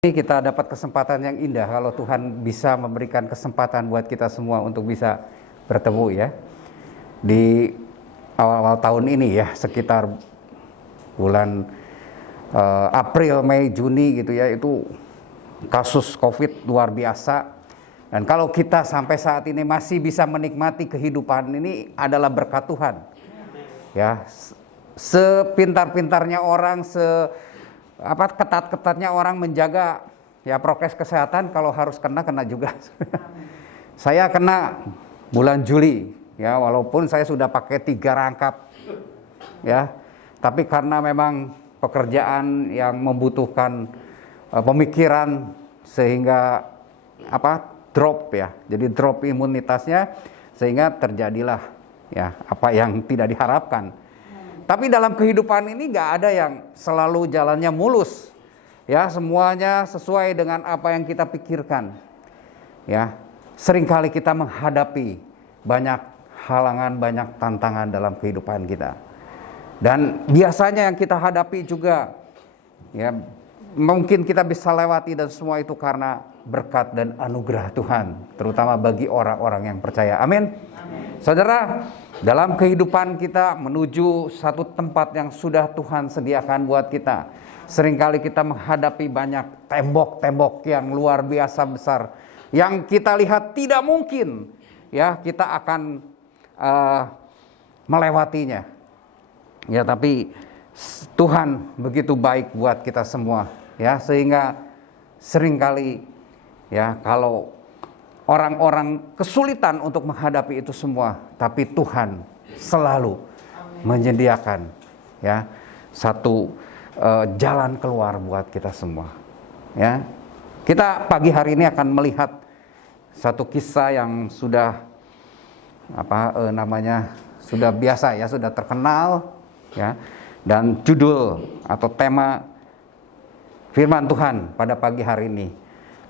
Ini kita dapat kesempatan yang indah kalau Tuhan bisa memberikan kesempatan buat kita semua untuk bisa bertemu ya. Di awal-awal tahun ini ya, sekitar bulan April, Mei, Juni gitu ya, itu kasus COVID luar biasa. Dan kalau kita sampai saat ini masih bisa menikmati kehidupan ini adalah berkat Tuhan. Ya, sepintar-pintarnya orang, ketat-ketatnya orang menjaga ya prokes kesehatan, kalau harus kena juga. Saya kena bulan Juli ya, walaupun saya sudah pakai 3 rangkap ya, tapi karena memang pekerjaan yang membutuhkan pemikiran sehingga drop ya, jadi drop imunitasnya, sehingga terjadilah ya apa yang tidak diharapkan. Tapi dalam kehidupan ini gak ada yang selalu jalannya mulus. Ya, semuanya sesuai dengan apa yang kita pikirkan. Ya, seringkali kita menghadapi banyak halangan, banyak tantangan dalam kehidupan kita. Dan biasanya yang kita hadapi juga, ya mungkin kita bisa lewati, dan semua itu karena berkat dan anugerah Tuhan, terutama bagi orang-orang yang percaya. Amin. Saudara, dalam kehidupan kita menuju satu tempat yang sudah Tuhan sediakan buat kita, seringkali kita menghadapi banyak tembok-tembok yang luar biasa besar, yang kita lihat tidak mungkin ya kita akan melewatinya. Ya, tapi Tuhan begitu baik buat kita semua ya, sehingga seringkali ya kalau orang-orang kesulitan untuk menghadapi itu semua, tapi Tuhan selalu menyediakan ya satu jalan keluar buat kita semua. Ya, kita pagi hari ini akan melihat satu kisah yang sudah sudah biasa ya, sudah terkenal ya, dan judul atau tema firman Tuhan pada pagi hari ini,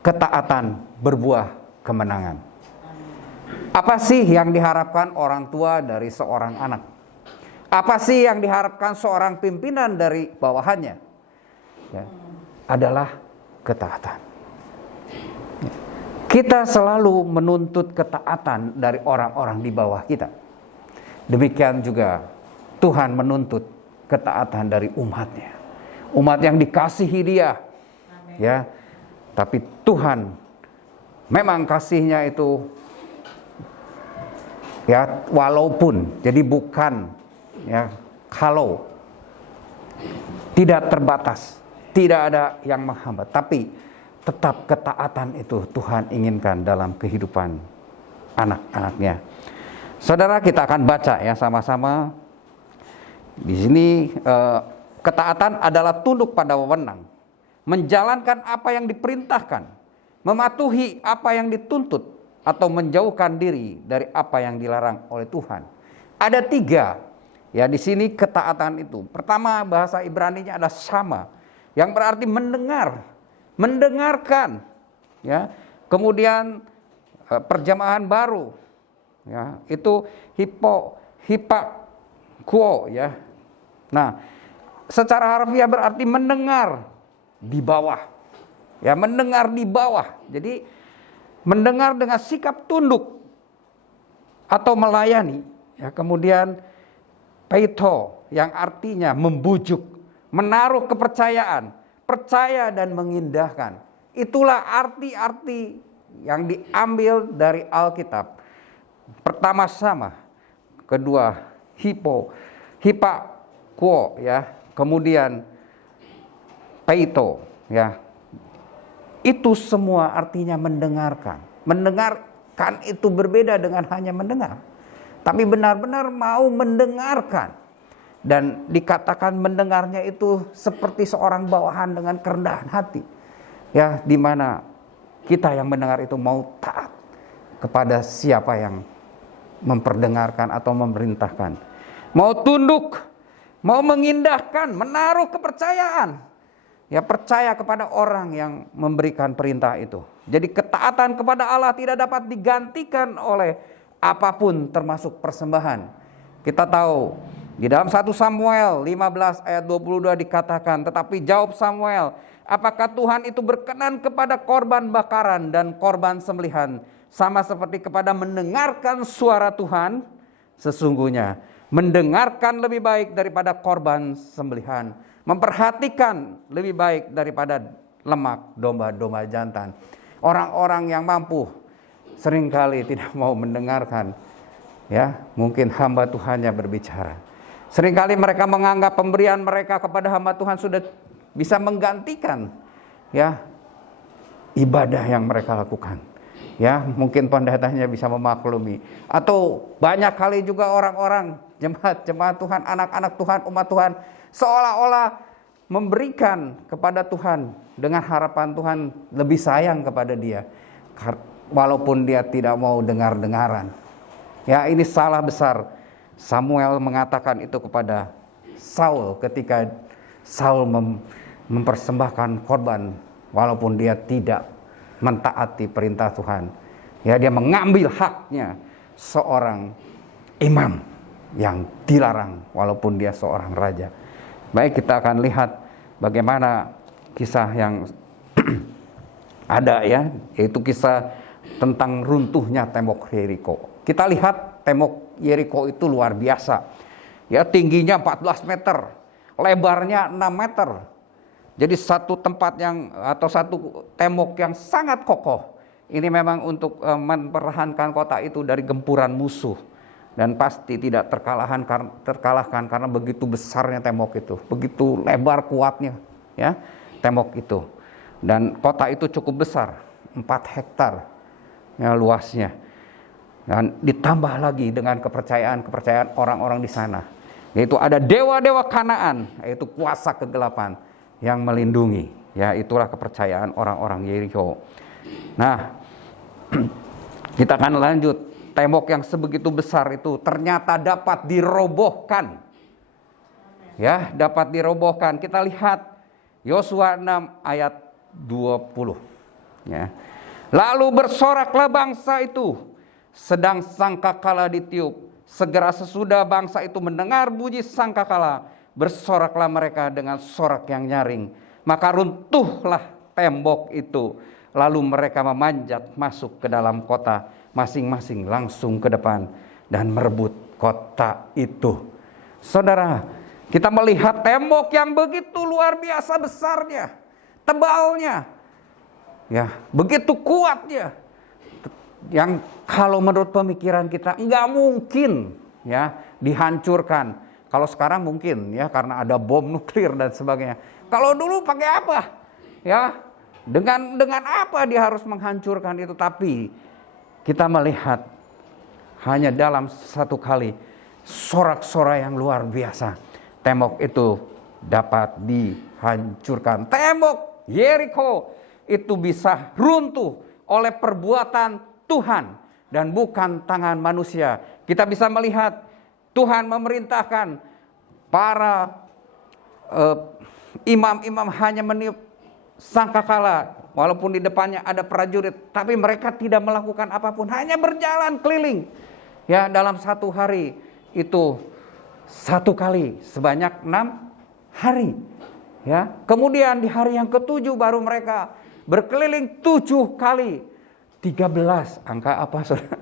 ketaatan berbuah kemenangan. Apa sih yang diharapkan orang tua dari seorang anak? Apa sih yang diharapkan seorang pimpinan dari bawahannya? Ya, adalah ketaatan. Ya. Kita selalu menuntut ketaatan dari orang-orang di bawah kita. Demikian juga Tuhan menuntut ketaatan dari umatnya. Umat yang dikasihi Dia. Ya, tapi Tuhan memang kasihnya itu ya walaupun, jadi bukan ya kalau, tidak terbatas, tidak ada yang menghambat, tapi tetap ketaatan itu Tuhan inginkan dalam kehidupan anak-anaknya. Saudara, kita akan baca ya sama-sama. Di sini ketaatan adalah tunduk pada wewenang, menjalankan apa yang diperintahkan, mematuhi apa yang dituntut, atau menjauhkan diri dari apa yang dilarang oleh Tuhan. Ada 3 ya di sini ketaatan itu. Pertama, bahasa Ibraninya ada sama, yang berarti mendengar, mendengarkan ya. Kemudian perjamahan baru ya, itu hipakuo ya. Nah, secara harfiah berarti mendengar di bawah. Ya, mendengar di bawah. Jadi mendengar dengan sikap tunduk atau melayani. Ya, kemudian peito yang artinya membujuk, menaruh kepercayaan, percaya dan mengindahkan. Itulah arti-arti yang diambil dari Alkitab. Pertama sama, kedua hipakuo ya, kemudian peito ya. Itu semua artinya mendengarkan. Mendengarkan itu berbeda dengan hanya mendengar, tapi benar-benar mau mendengarkan. Dan dikatakan mendengarnya itu seperti seorang bawahan dengan kerendahan hati. Ya, di mana kita yang mendengar itu mau taat kepada siapa yang memperdengarkan atau memerintahkan. Mau tunduk, mau mengindahkan, menaruh kepercayaan. Ya, percaya kepada orang yang memberikan perintah itu. Jadi ketaatan kepada Allah tidak dapat digantikan oleh apapun, termasuk persembahan. Kita tahu di dalam 1 Samuel 15 ayat 22 dikatakan, tetapi jawab Samuel, Apakah Tuhan itu berkenan kepada korban bakaran dan korban sembelihan, sama seperti kepada mendengarkan suara Tuhan? Sesungguhnya mendengarkan lebih baik daripada korban sembelihan, memperhatikan lebih baik daripada lemak domba-domba jantan. Orang-orang yang mampu seringkali tidak mau mendengarkan, ya, mungkin hamba Tuhannya berbicara. Seringkali mereka menganggap pemberian mereka kepada hamba Tuhan sudah bisa menggantikan, ya, ibadah yang mereka lakukan. Ya, mungkin pendetanya bisa memaklumi. Atau banyak kali juga orang-orang, jemaat Tuhan, anak-anak Tuhan, umat Tuhan, seolah-olah memberikan kepada Tuhan dengan harapan Tuhan lebih sayang kepada dia, walaupun dia tidak mau dengar-dengaran. Ya, ini salah besar. Samuel mengatakan itu kepada Saul ketika Saul mempersembahkan korban walaupun dia tidak mentaati perintah Tuhan. Ya, dia mengambil haknya seorang imam yang dilarang walaupun dia seorang raja. Baik, kita akan lihat bagaimana kisah yang ada, ya, yaitu kisah tentang runtuhnya tembok Yeriko. Kita lihat tembok Yeriko itu luar biasa. Ya, tingginya 14 meter, lebarnya 6 meter. Jadi satu tempat atau satu tembok yang sangat kokoh. Ini memang untuk mempertahankan kota itu dari gempuran musuh. Dan pasti tidak terkalahkan karena begitu besarnya tembok itu, begitu lebar kuatnya, ya, tembok itu. Dan kota itu cukup besar, 4 hektar ya, luasnya. Dan ditambah lagi dengan kepercayaan orang-orang di sana, yaitu ada dewa-dewa Kanaan, yaitu kuasa kegelapan yang melindungi. Ya, itulah kepercayaan orang-orang Yeriko. Nah, kita akan lanjut. Tembok yang sebegitu besar itu ternyata dapat dirobohkan. Ya, dapat dirobohkan. Kita lihat Yosua 6 ayat 20. Ya. Lalu bersoraklah bangsa itu, sedang sangkakala ditiup. Segera sesudah bangsa itu mendengar bunyi sangkakala, bersoraklah mereka dengan sorak yang nyaring. Maka runtuhlah tembok itu. Lalu mereka memanjat masuk ke dalam kota, masing-masing langsung ke depan dan merebut kota itu. Saudara, kita melihat tembok yang begitu luar biasa besarnya, tebalnya, ya, begitu kuatnya, yang kalau menurut pemikiran kita nggak mungkin, ya, dihancurkan. Kalau sekarang mungkin, ya, karena ada bom nuklir dan sebagainya. Kalau dulu pakai apa? Ya, dengan apa dia harus menghancurkan itu? Tapi kita melihat hanya dalam satu kali sorak-sorai yang luar biasa, tembok itu dapat dihancurkan. Tembok Yeriko itu bisa runtuh oleh perbuatan Tuhan dan bukan tangan manusia. Kita bisa melihat Tuhan memerintahkan para imam-imam hanya meniup sangkakala, walaupun di depannya ada prajurit, tapi mereka tidak melakukan apapun, hanya berjalan keliling. Ya, dalam satu hari itu satu kali sebanyak 6 hari. Ya, kemudian di hari yang ke-7 baru mereka berkeliling 7 kali. 13 angka apa, saudara?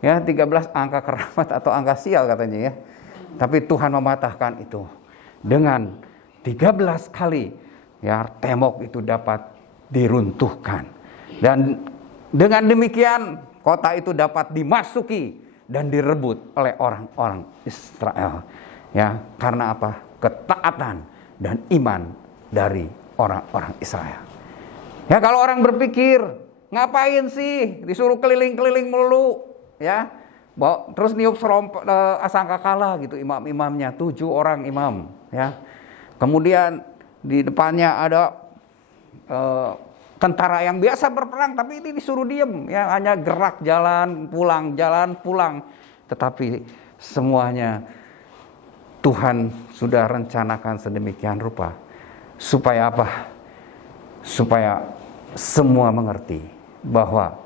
Ya, 13 angka keramat atau angka sial katanya, ya. Tapi Tuhan mematahkan itu dengan 13 kali. Ya, tembok itu dapat diruntuhkan. Dan dengan demikian kota itu dapat dimasuki dan direbut oleh orang-orang Israel. Ya, karena apa? Ketaatan dan iman dari orang-orang Israel. Ya, kalau orang berpikir, ngapain sih disuruh keliling-keliling melulu, ya? Terus niup sangkakala gitu, imam-imamnya 7 orang imam, ya. Kemudian di depannya ada tentara yang biasa berperang, tapi ini disuruh diem, ya, hanya gerak jalan pulang. Tetapi semuanya Tuhan sudah rencanakan sedemikian rupa. Supaya apa? Supaya semua mengerti bahwa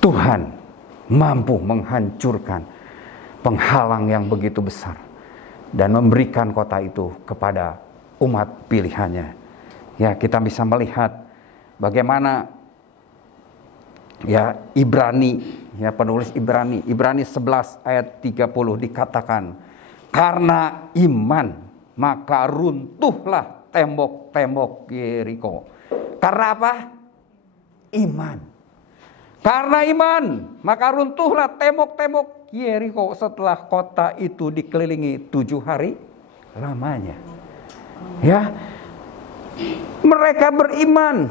Tuhan mampu menghancurkan penghalang yang begitu besar dan memberikan kota itu kepada umat pilihannya. Ya, kita bisa melihat bagaimana ya Ibrani, ya penulis Ibrani 11 ayat 30 dikatakan, karena iman maka runtuhlah tembok-tembok Yeriko. Karena apa? Iman. Karena iman maka runtuhlah tembok-tembok Yeriko setelah kota itu dikelilingi 7 hari lamanya. Ya, mereka beriman,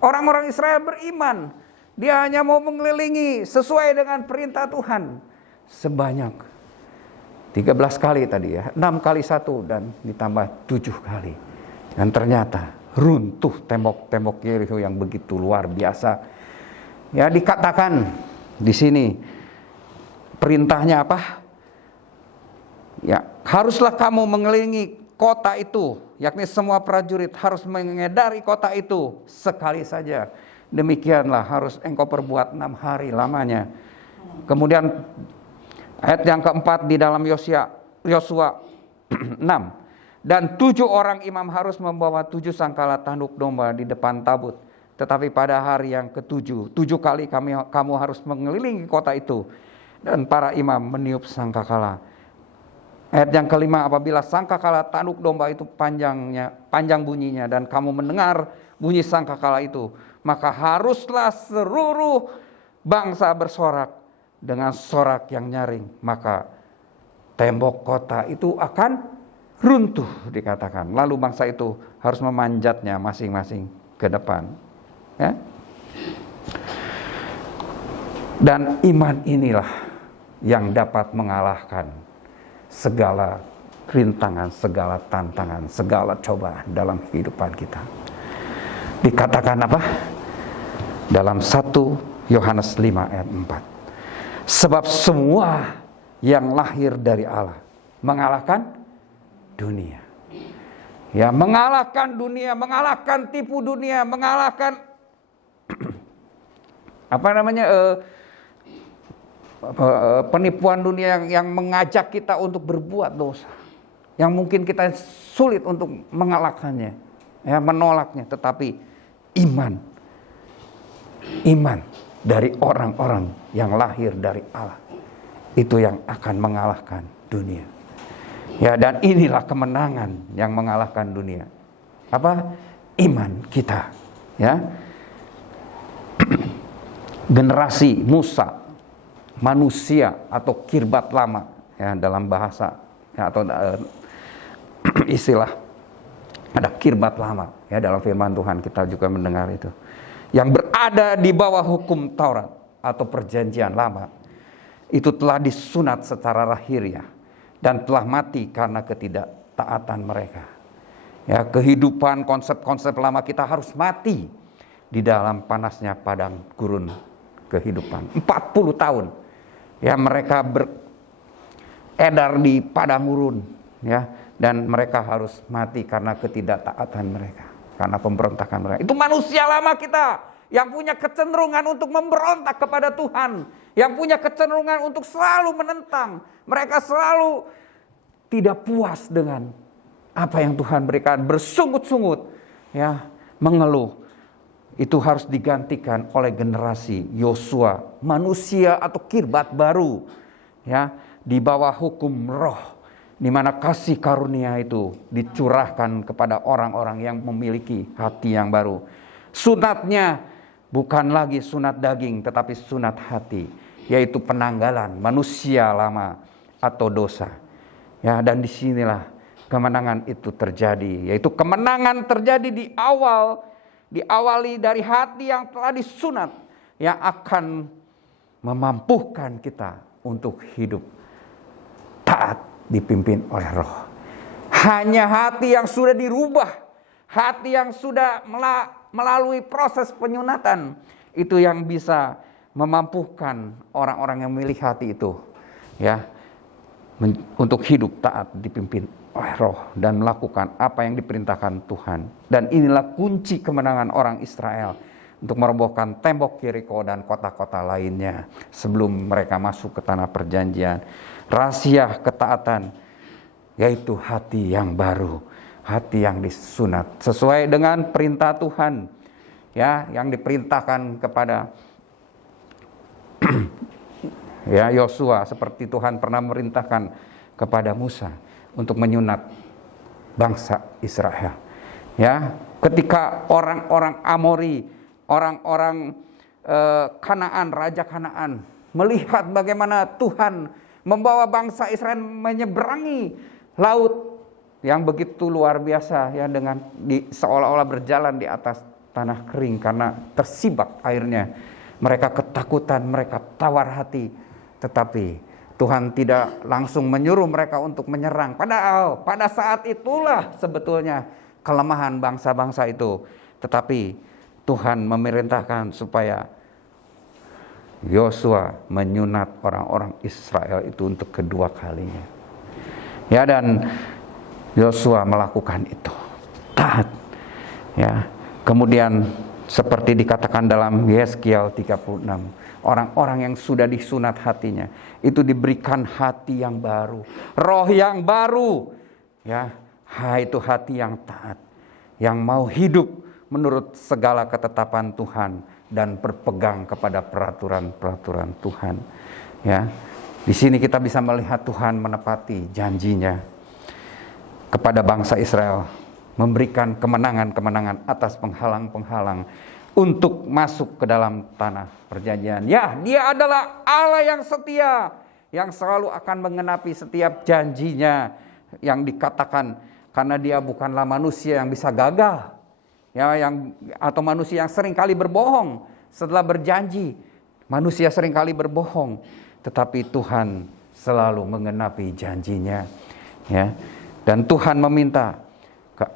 orang-orang Israel beriman. Dia hanya mau mengelilingi sesuai dengan perintah Tuhan sebanyak 13 kali tadi ya, 6 kali 1 dan ditambah 7 kali. Dan ternyata runtuh tembok-tembok Yeriko yang begitu luar biasa. Ya, dikatakan di sini perintahnya apa? Ya, haruslah kamu mengelilingi kota itu, yakni semua prajurit harus mengedari kota itu sekali saja. Demikianlah harus engkau perbuat 6 hari lamanya. Kemudian ayat yang keempat di dalam Yosua 6. Dan 7 orang imam harus membawa 7 sangkala tanduk domba di depan tabut. Tetapi pada hari yang ke-7, 7 kali kamu harus mengelilingi kota itu. Dan para imam meniup sangkakala. Ayat yang kelima, apabila sangkakala tanduk domba itu panjang bunyinya dan kamu mendengar bunyi sangkakala itu, maka haruslah seluruh bangsa bersorak dengan sorak yang nyaring, maka tembok kota itu akan runtuh dikatakan. Lalu bangsa itu harus memanjatnya masing-masing ke depan. Ya. Dan iman inilah yang dapat mengalahkan segala rintangan, segala tantangan, segala cobaan dalam kehidupan kita. Dikatakan apa? Dalam 1 Yohanes 5 ayat 4. Sebab semua yang lahir dari Allah mengalahkan dunia. Ya, mengalahkan dunia, mengalahkan tipu dunia, mengalahkan penipuan dunia yang mengajak kita untuk berbuat dosa, yang mungkin kita sulit untuk mengalahkannya, ya, menolaknya. Tetapi iman dari orang-orang yang lahir dari Allah itu yang akan mengalahkan dunia. Ya, dan inilah kemenangan yang mengalahkan dunia. Apa? Iman kita. Ya, generasi Musa, manusia atau kirbat lama, ya, dalam bahasa, ya, atau istilah ada kirbat lama, ya, dalam firman Tuhan kita juga mendengar itu, yang berada di bawah hukum Taurat atau perjanjian lama, itu telah disunat secara lahiriah dan telah mati karena ketidaktaatan mereka. Ya, kehidupan konsep-konsep lama kita harus mati di dalam panasnya padang gurun kehidupan. 40 tahun. Ya, mereka beredar di padang gurun, ya, dan mereka harus mati karena ketidaktaatan mereka, karena pemberontakan mereka. Itu manusia lama kita yang punya kecenderungan untuk memberontak kepada Tuhan, yang punya kecenderungan untuk selalu menentang. Mereka selalu tidak puas dengan apa yang Tuhan berikan, bersungut-sungut, ya, mengeluh. Itu harus digantikan oleh generasi Yosua, manusia atau kirbat baru, ya, di bawah hukum roh, di mana kasih karunia itu dicurahkan kepada orang-orang yang memiliki hati yang baru. Sunatnya bukan lagi sunat daging, tetapi sunat hati, yaitu penanggalan manusia lama atau dosa. Ya, dan disinilah kemenangan itu terjadi, yaitu kemenangan terjadi diawali dari hati yang telah disunat, yang akan memampukan kita untuk hidup taat dipimpin oleh roh. Hanya hati yang sudah dirubah, hati yang sudah melalui proses penyunatan, itu yang bisa memampukan orang-orang yang memilih hati itu, ya, untuk hidup taat dipimpin oleh roh dan melakukan apa yang diperintahkan Tuhan. Dan inilah kunci kemenangan orang Israel untuk merobohkan tembok Yeriko dan kota-kota lainnya sebelum mereka masuk ke tanah perjanjian. Rahasia ketaatan yaitu hati yang baru, hati yang disunat sesuai dengan perintah Tuhan, ya, yang diperintahkan kepada ya Yosua, seperti Tuhan pernah memerintahkan kepada Musa untuk menyunat bangsa Israel. Ya, ketika orang-orang Amori, orang-orang Kanaan, raja Kanaan melihat bagaimana Tuhan membawa bangsa Israel menyeberangi laut yang begitu luar biasa, ya, dengan seolah-olah berjalan di atas tanah kering karena tersibak airnya. Mereka ketakutan, mereka tawar hati, tetapi Tuhan tidak langsung menyuruh mereka untuk menyerang. Padahal pada saat itulah sebetulnya kelemahan bangsa-bangsa itu. Tetapi Tuhan memerintahkan supaya Yosua menyunat orang-orang Israel itu untuk kedua kalinya. Ya, dan Yosua melakukan itu. Taat. Ya. Kemudian seperti dikatakan dalam Yeskiel 36, orang-orang yang sudah disunat hatinya itu diberikan hati yang baru, roh yang baru, ya, itu hati yang taat, yang mau hidup menurut segala ketetapan Tuhan dan berpegang kepada peraturan-peraturan Tuhan. Ya, di sini kita bisa melihat Tuhan menepati janjinya kepada bangsa Israel, memberikan kemenangan-kemenangan atas penghalang-penghalang untuk masuk ke dalam tanah perjanjian. Ya, Dia adalah Allah yang setia, yang selalu akan mengenapi setiap janjinya yang dikatakan, karena Dia bukanlah manusia yang bisa gagal, ya, atau manusia yang seringkali berbohong setelah berjanji. Manusia seringkali berbohong, tetapi Tuhan selalu mengenapi janjinya, ya. Dan Tuhan meminta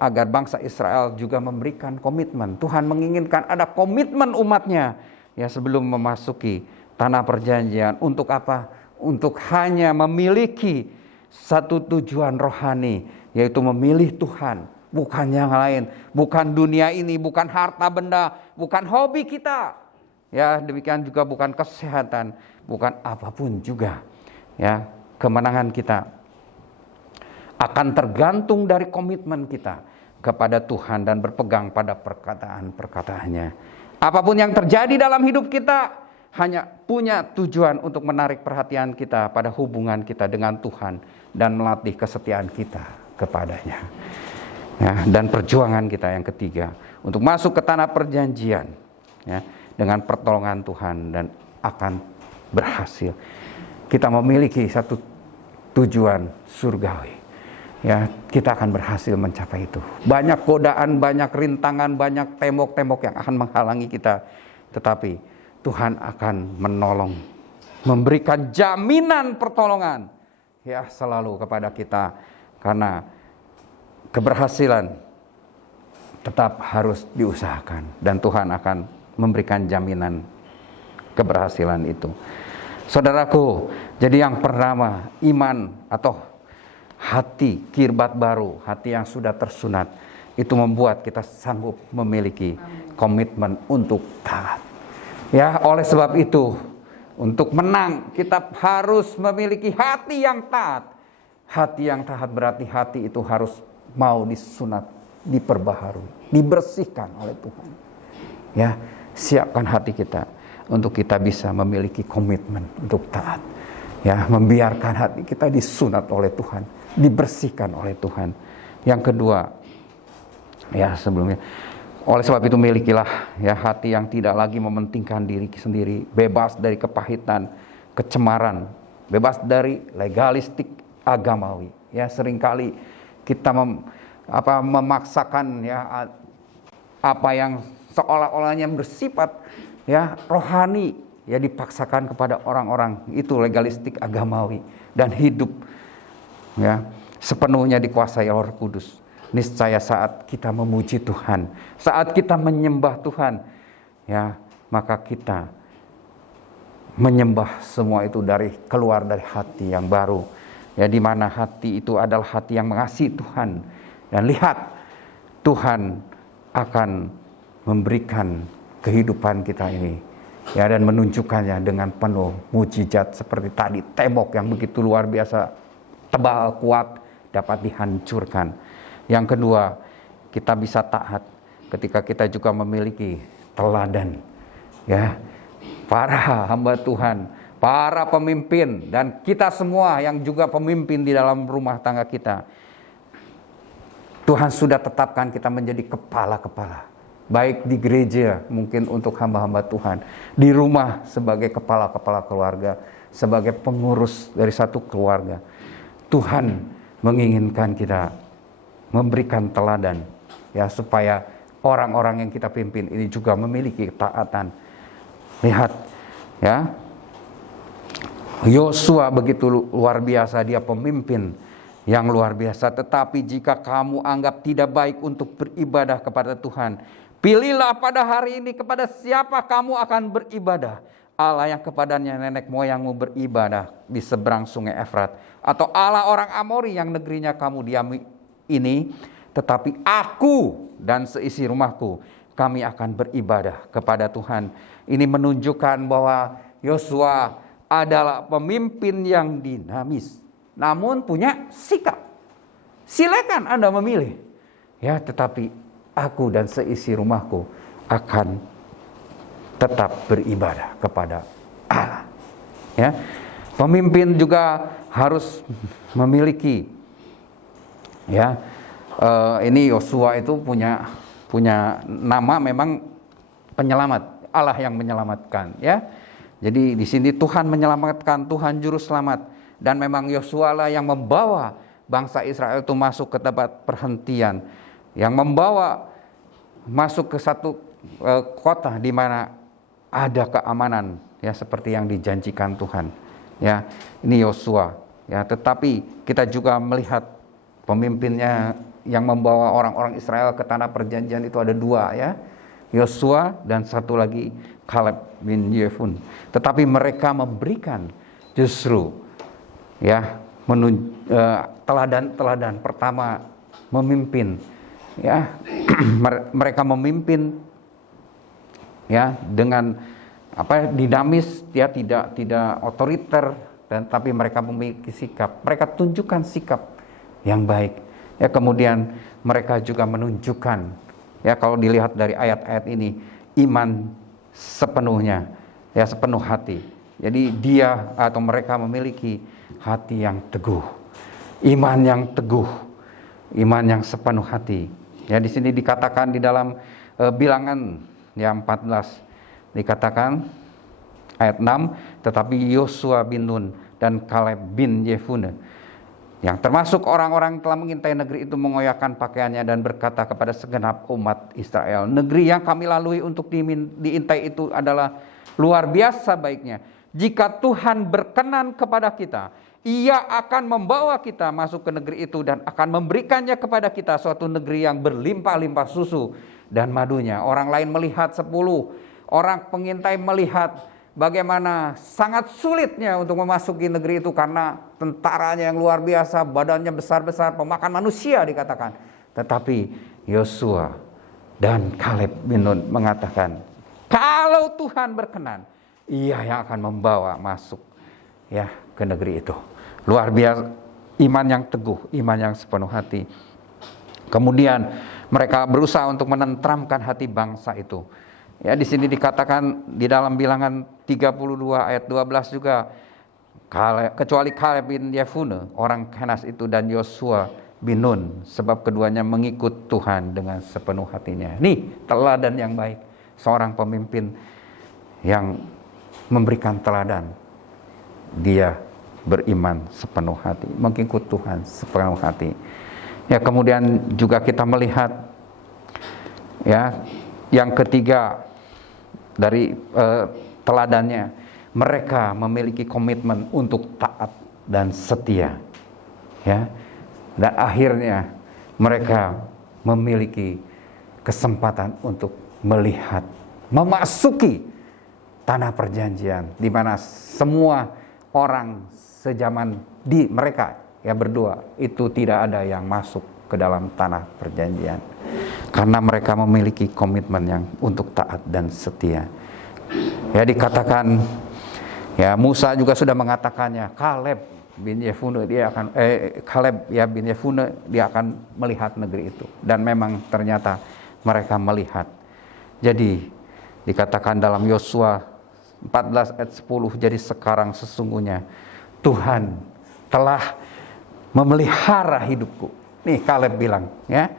agar bangsa Israel juga memberikan komitmen. Tuhan menginginkan ada komitmen umatnya, ya, sebelum memasuki tanah perjanjian. Untuk apa? Untuk hanya memiliki satu tujuan rohani, yaitu memilih Tuhan, bukan yang lain, bukan dunia ini, bukan harta benda, bukan hobi kita, ya, demikian juga bukan kesehatan, bukan apapun juga, ya. Kemenangan kita akan tergantung dari komitmen kita kepada Tuhan dan berpegang pada perkataan-perkataannya. Apapun yang terjadi dalam hidup kita hanya punya tujuan untuk menarik perhatian kita pada hubungan kita dengan Tuhan dan melatih kesetiaan kita kepadanya. Ya, dan perjuangan kita yang ketiga untuk masuk ke tanah perjanjian, ya, dengan pertolongan Tuhan dan akan berhasil. Kita memiliki satu tujuan surgawi. Ya, kita akan berhasil mencapai itu. Banyak godaan, banyak rintangan, banyak tembok-tembok yang akan menghalangi kita. Tetapi Tuhan akan menolong, memberikan jaminan pertolongan, ya, selalu kepada kita. Karena keberhasilan tetap harus diusahakan. Dan Tuhan akan memberikan jaminan keberhasilan itu. Saudaraku, jadi yang pertama, iman atau hati kirbat baru, hati yang sudah tersunat, itu membuat kita sanggup memiliki komitmen untuk taat. Ya, oleh sebab itu, untuk menang kita harus memiliki hati yang taat. Hati yang taat berarti hati itu harus mau disunat, diperbaharui, dibersihkan oleh Tuhan. Ya, siapkan hati kita untuk kita bisa memiliki komitmen untuk taat. Ya, membiarkan hati kita disunat oleh Tuhan, dibersihkan oleh Tuhan. Yang kedua, ya, sebelumnya, oleh sebab itu milikilah, ya, hati yang tidak lagi mementingkan diri sendiri, bebas dari kepahitan, kecemaran, bebas dari legalistik agamawi. Ya, seringkali kita memaksakan, ya, apa yang seolah-olahnya bersifat, ya, rohani, ya, dipaksakan kepada orang-orang itu legalistik agamawi, dan hidup, ya, sepenuhnya dikuasai oleh Roh Kudus. Niscaya saat kita memuji Tuhan, saat kita menyembah Tuhan, ya, maka kita menyembah semua itu keluar dari hati yang baru, ya, di mana hati itu adalah hati yang mengasihi Tuhan. Dan lihat, Tuhan akan memberikan kehidupan kita ini, ya, dan menunjukkannya dengan penuh mujizat seperti tadi, tembok yang begitu luar biasa tebal, kuat, dapat dihancurkan. Yang kedua, kita bisa taat ketika kita juga memiliki teladan, ya, para hamba Tuhan, para pemimpin, dan kita semua yang juga pemimpin di dalam rumah tangga kita. Tuhan sudah tetapkan kita menjadi kepala-kepala, baik di gereja mungkin untuk hamba-hamba Tuhan, di rumah sebagai kepala-kepala keluarga, sebagai pengurus dari satu keluarga. Tuhan menginginkan kita memberikan teladan, ya, supaya orang-orang yang kita pimpin ini juga memiliki ketaatan. Lihat, ya, Yosua begitu luar biasa, dia pemimpin yang luar biasa. Tetapi jika kamu anggap tidak baik untuk beribadah kepada Tuhan, pilihlah pada hari ini kepada siapa kamu akan beribadah. Allah yang kepadanya nenek moyangmu beribadah di seberang sungai Efrat, atau Allah orang Amori yang negerinya kamu diami ini. Tetapi aku dan seisi rumahku, kami akan beribadah kepada Tuhan. Ini menunjukkan bahwa Yosua adalah pemimpin yang dinamis, namun punya sikap. Silakan Anda memilih, ya, tetapi aku dan seisi rumahku akan tetap beribadah kepada Allah. Ya, pemimpin juga harus memiliki, ya, ini Yosua itu punya nama memang penyelamat, Allah yang menyelamatkan, ya. Jadi di sini Tuhan menyelamatkan, Tuhan juru selamat, dan memang Yosua lah yang membawa bangsa Israel itu masuk ke tempat perhentian, yang membawa masuk ke satu kota di mana ada keamanan, ya, seperti yang dijanjikan Tuhan. Ya, ini Yosua, ya. Tetapi kita juga melihat pemimpinnya yang membawa orang-orang Israel ke tanah perjanjian itu ada dua, ya, Yosua dan satu lagi Kaleb bin Yefun. Tetapi mereka memberikan justru, ya, teladan pertama memimpin, ya. Mereka memimpin, ya, dengan dinamis, ya, tidak otoriter, dan tapi mereka memiliki sikap. Mereka tunjukkan sikap yang baik, ya. Kemudian mereka juga menunjukkan, ya, kalau dilihat dari ayat-ayat ini, iman sepenuhnya, ya, sepenuh hati. Jadi dia atau mereka memiliki hati yang teguh, iman yang teguh, iman yang sepenuh hati. Ya, di sini dikatakan di dalam Bilangan, ya, 14 dikatakan ayat 6, tetapi Yosua bin Nun dan Kaleb bin Yefune, yang termasuk orang-orang telah mengintai negeri itu, mengoyakkan pakaiannya dan berkata kepada segenap umat Israel, negeri yang kami lalui untuk diintai itu adalah luar biasa baiknya. Jika Tuhan berkenan kepada kita, Ia akan membawa kita masuk ke negeri itu dan akan memberikannya kepada kita, suatu negeri yang berlimpah-limpah susu dan madunya. Orang lain melihat, 10 orang pengintai melihat bagaimana sangat sulitnya untuk memasuki negeri itu karena tentaranya yang luar biasa, badannya besar-besar, pemakan manusia dikatakan. Tetapi Yosua dan Kaleb bin Nun mengatakan, kalau Tuhan berkenan, Ia yang akan membawa masuk, ya, ke negeri itu. Luar biasa, iman yang teguh, iman yang sepenuh hati. Kemudian mereka berusaha untuk menenteramkan hati bangsa itu. Ya, di sini dikatakan di dalam Bilangan 32 ayat 12 juga, kecuali Kaleb bin Yefune orang Kenas itu dan Yosua bin Nun, sebab keduanya mengikut Tuhan dengan sepenuh hatinya. Nih teladan yang baik, seorang pemimpin yang memberikan teladan. Dia beriman sepenuh hati, mengikut Tuhan sepenuh hati. Ya, kemudian juga kita melihat, ya, yang ketiga dari teladannya, mereka memiliki komitmen untuk taat dan setia, ya. Dan akhirnya mereka memiliki kesempatan untuk melihat, memasuki tanah perjanjian, di mana semua orang sejaman di mereka, ya, berdua itu tidak ada yang masuk ke dalam tanah perjanjian karena mereka memiliki komitmen yang untuk taat dan setia. Ya, dikatakan, ya, Musa juga sudah mengatakannya, Kaleb bin Yefune Kaleb ya bin Yefune dia akan melihat negeri itu, dan memang ternyata mereka melihat. Jadi dikatakan dalam Yosua 14 ayat 10, jadi sekarang sesungguhnya Tuhan telah memelihara hidupku. Nih Kaleb bilang ya,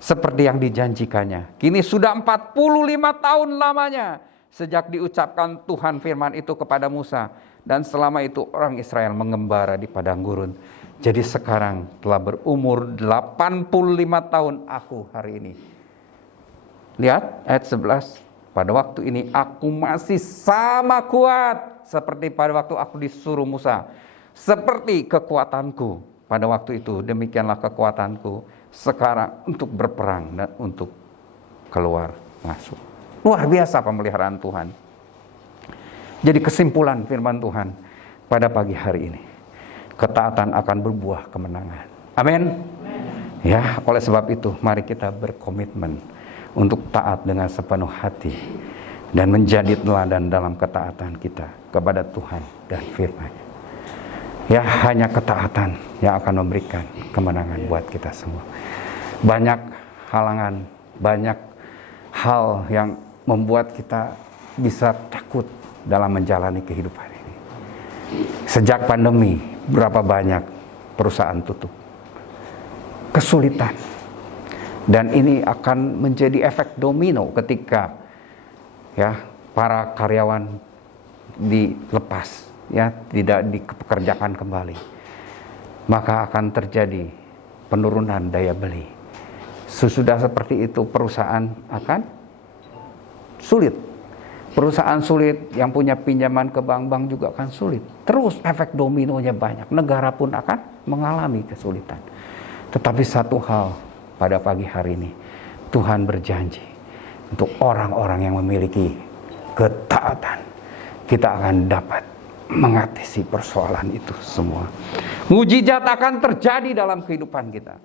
seperti yang dijanjikannya. Kini sudah 45 tahun lamanya sejak diucapkan Tuhan firman itu kepada Musa, dan selama itu orang Israel mengembara di padang gurun. Jadi sekarang telah berumur 85 tahun aku hari ini. Lihat ayat 11. Pada waktu ini aku masih sama kuat seperti pada waktu aku disuruh Musa. Seperti kekuatanku pada waktu itu, demikianlah kekuatanku sekarang untuk berperang dan untuk keluar masuk. Luar biasa pemeliharaan Tuhan. Jadi kesimpulan firman Tuhan pada pagi hari ini, ketaatan akan berbuah kemenangan. Amin. Ya, oleh sebab itu mari kita berkomitmen untuk taat dengan sepenuh hati dan menjadi teladan dalam ketaatan kita kepada Tuhan dan firman-Nya. Ya, hanya ketaatan yang akan memberikan kemenangan buat kita semua. Banyak halangan, banyak hal yang membuat kita bisa takut dalam menjalani kehidupan ini. Sejak pandemi, berapa banyak perusahaan tutup. Kesulitan. Dan ini akan menjadi efek domino ketika ya para karyawan dilepas, ya tidak dipekerjakan kembali. Maka akan terjadi penurunan daya beli. Sesudah seperti itu perusahaan akan sulit. Perusahaan sulit, yang punya pinjaman ke bank-bank juga akan sulit. Terus efek dominonya banyak. Negara pun akan mengalami kesulitan. Tetapi satu hal pada pagi hari ini, Tuhan berjanji untuk orang-orang yang memiliki ketaatan, kita akan dapat mengatasi persoalan itu semua. Mujizat akan terjadi dalam kehidupan kita.